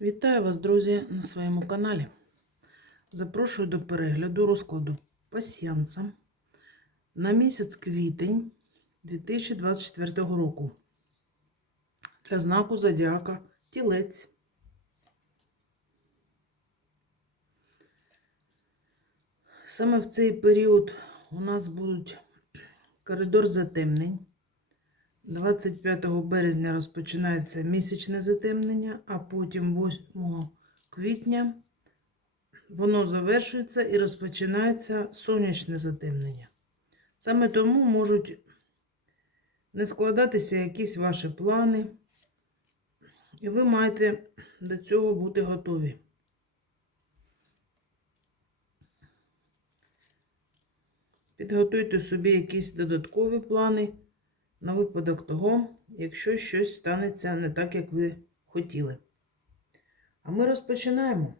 Вітаю вас, друзі, на своєму каналі. Запрошую до перегляду розкладу пасіянса на місяць квітень 2024 року для знаку Зодіака Тілець. Саме в цей період у нас будуть коридор затемнень. 25 березня розпочинається місячне затемнення, а потім 8 квітня воно завершується і розпочинається сонячне затемнення. Саме тому можуть не складатися якісь ваші плани, і ви маєте до цього бути готові. Підготуйте собі якісь додаткові плани на випадок того, якщо щось станеться не так, як ви хотіли. А ми розпочинаємо.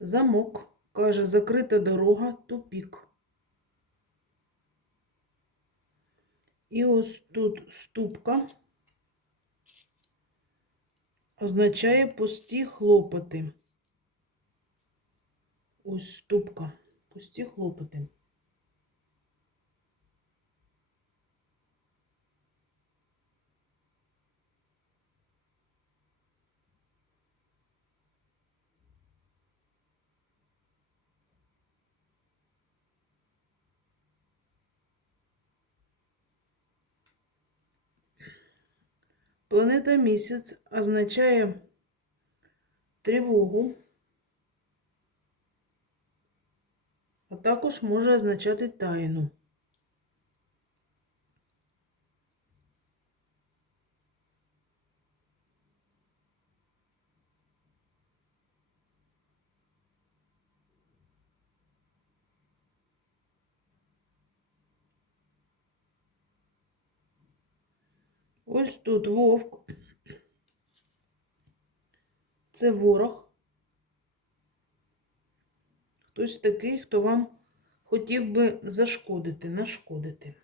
Замок каже, закрита дорога, тупік. І ось тут ступка означає пусті хлопоти. Ось ступка, пусті хлопоти. Планета місяць означає тривогу, а також може означати тайну. Ось тут вовк. Це ворог. Хтось такий, хто вам хотів би зашкодити, нашкодити.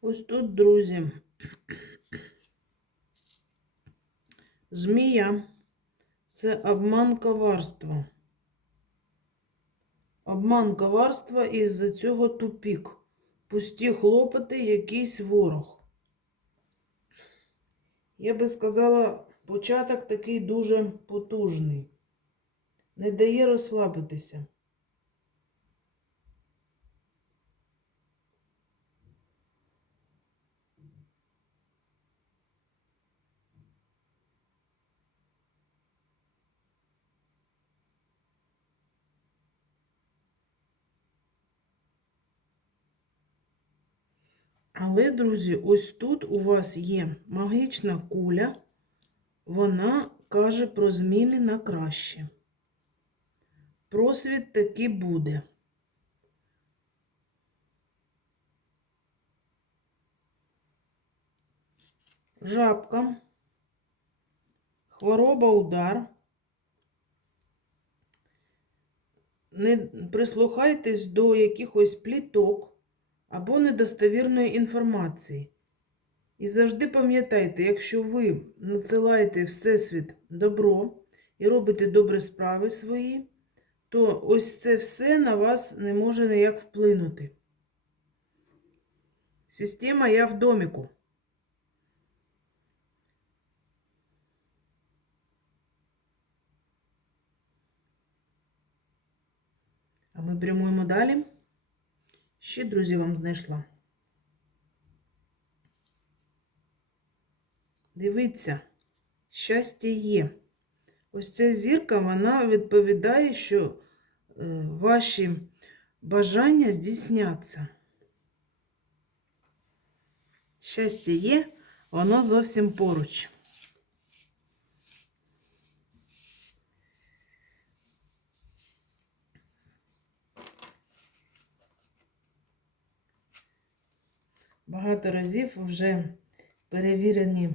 Ось тут, друзі, змія це обман коварства. Обман коварства і з-за цього тупік. Пусті хлопоти, якийсь ворог. Я би сказала, початок такий дуже потужний. Не дає розслабитися. Але, друзі, ось тут у вас є магічна куля, вона каже про зміни на краще. Просвіт таки буде. Жабка, хвороба, удар. Не прислухайтесь до якихось пліток або недостовірної інформації. І завжди пам'ятайте, якщо ви надсилаєте Всесвіт добро і робите добрі справи свої, то ось це все на вас не може ніяк вплинути. Система я в доміку. А ми прямуємо далі. Ще, друзі, вам знайшла. Дивіться, щастя є. Ось ця зірка, вона відповідає, що е, ваші бажання здійсняться. Щастя є, воно зовсім поруч. Багато разів вже перевірені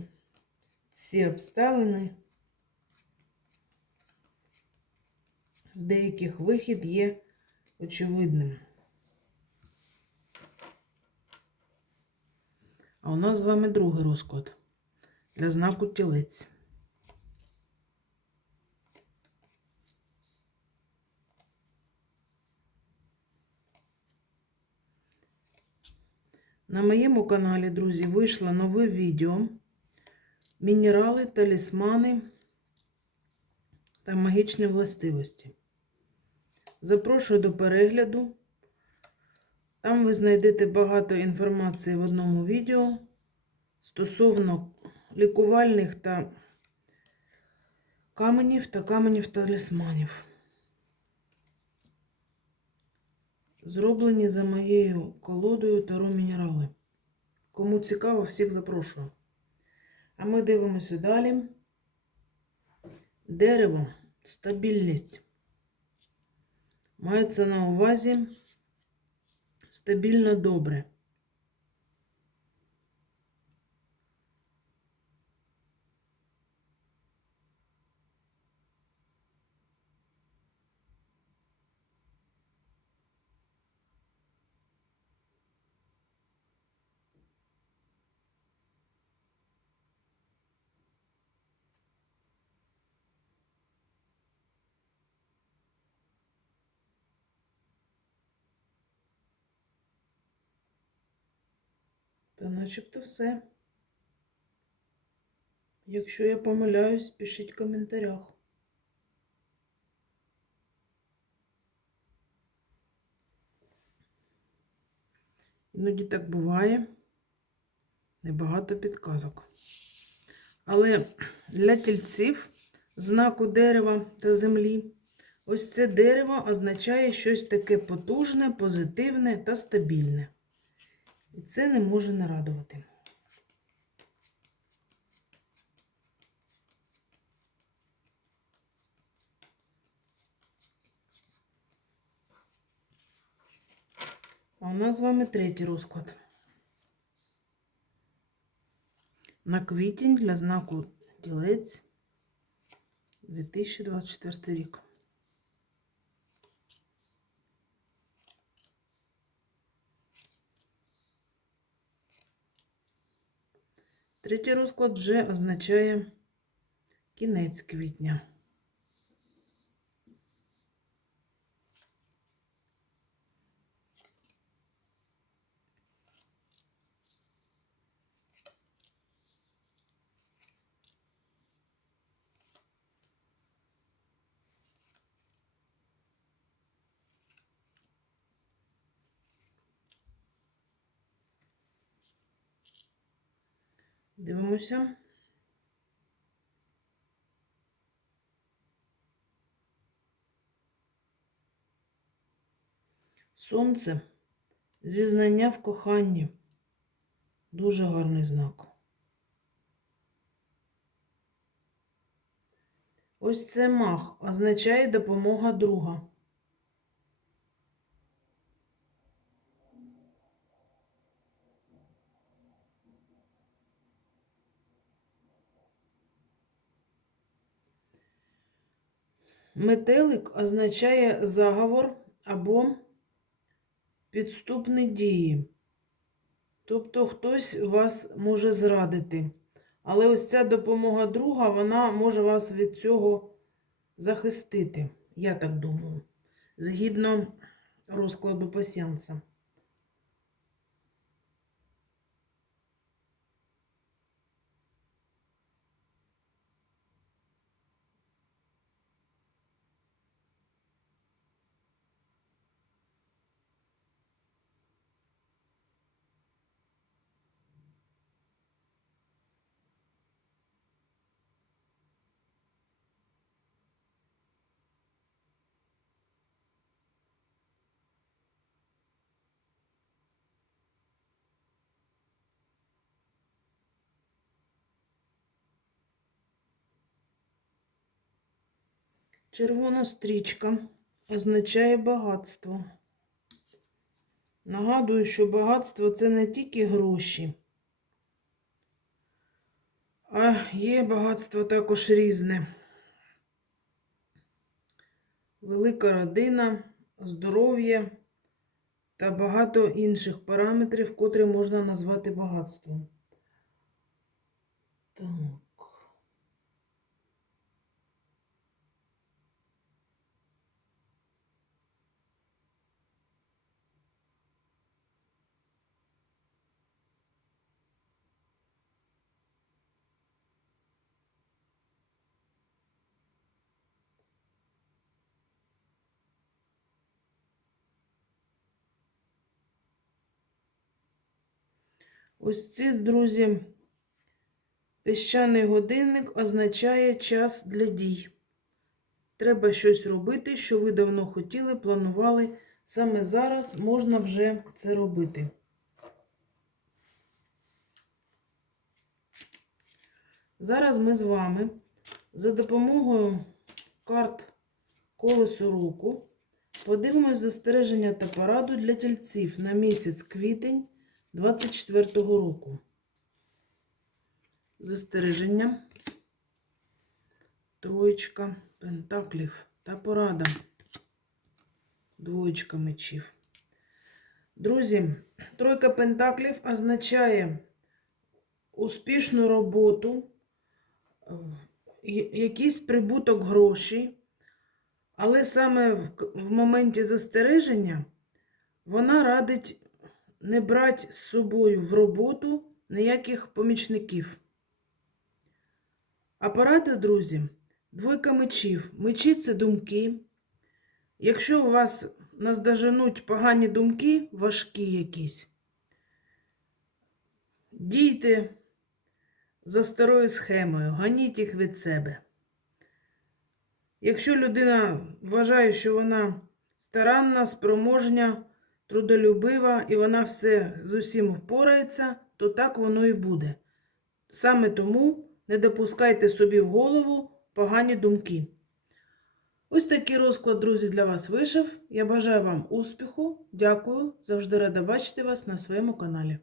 ці обставини. В деяких вихід є очевидним. А у нас з вами другий розклад для знаку тілець. На моєму каналі, друзі, вийшло нове відео. Мінерали, талісмани та магічні властивості. Запрошую до перегляду. Там ви знайдете багато інформації в одному відео стосовно лікувальних та каменів та каменів талісманів. Зроблені за моєю колодою Таро Мінерали. Кому цікаво, всіх запрошую. А ми дивимося далі. Дерево, стабільність. Мається на увазі стабільно добре. Та начебто все. Якщо я помиляюсь, пишіть в коментарях. Іноді так буває. Небагато підказок. Але для тільців знаку дерева та землі ось це дерево означає щось таке потужне, позитивне та стабільне. І це не може не радувати. А у нас з вами третій розклад. На квітень для знаку тілець 2024 рік. Третій розклад вже означає кінець квітня. Дивимося. Сонце зізнання в коханні. Дуже гарний знак. Ось це мах означає допомога друга. Метелик означає заговор або підступні дії. Тобто хтось вас може зрадити. Але ось ця допомога друга, вона може вас від цього захистити. Я так думаю. Згідно розкладу пасіанса. Червона стрічка означає багатство. Нагадую, що багатство це не тільки гроші, а є багатство також різне. Велика родина, здоров'я та багато інших параметрів, котрі можна назвати багатством. Так. Ось ці, друзі, піщаний годинник означає час для дій. Треба щось робити, що ви давно хотіли, планували. Саме зараз можна вже це робити. Зараз ми з вами за допомогою карт колесу року подивимось застереження та пораду для тільців на місяць квітень 24-го року. Застереження, троєчка пентаклів та порада, двоєчка мечів. Друзі, тройка пентаклів означає успішну роботу, е, якийсь прибуток грошей, але саме в моменті застереження вона радить не брати з собою в роботу ніяких помічників. А порада, друзі, двойка мечів. Мечі це думки. Якщо у вас наздоженуть погані думки, важкі якісь, дійте за старою схемою, ганіть їх від себе. Якщо людина вважає, що вона старанна, спроможня, трудолюбива і вона все з усім впорається, то так воно і буде. Саме тому не допускайте собі в голову погані думки. Ось такий розклад, друзі, для вас вишив. Я бажаю вам успіху. Дякую. Завжди рада бачити вас на своєму каналі.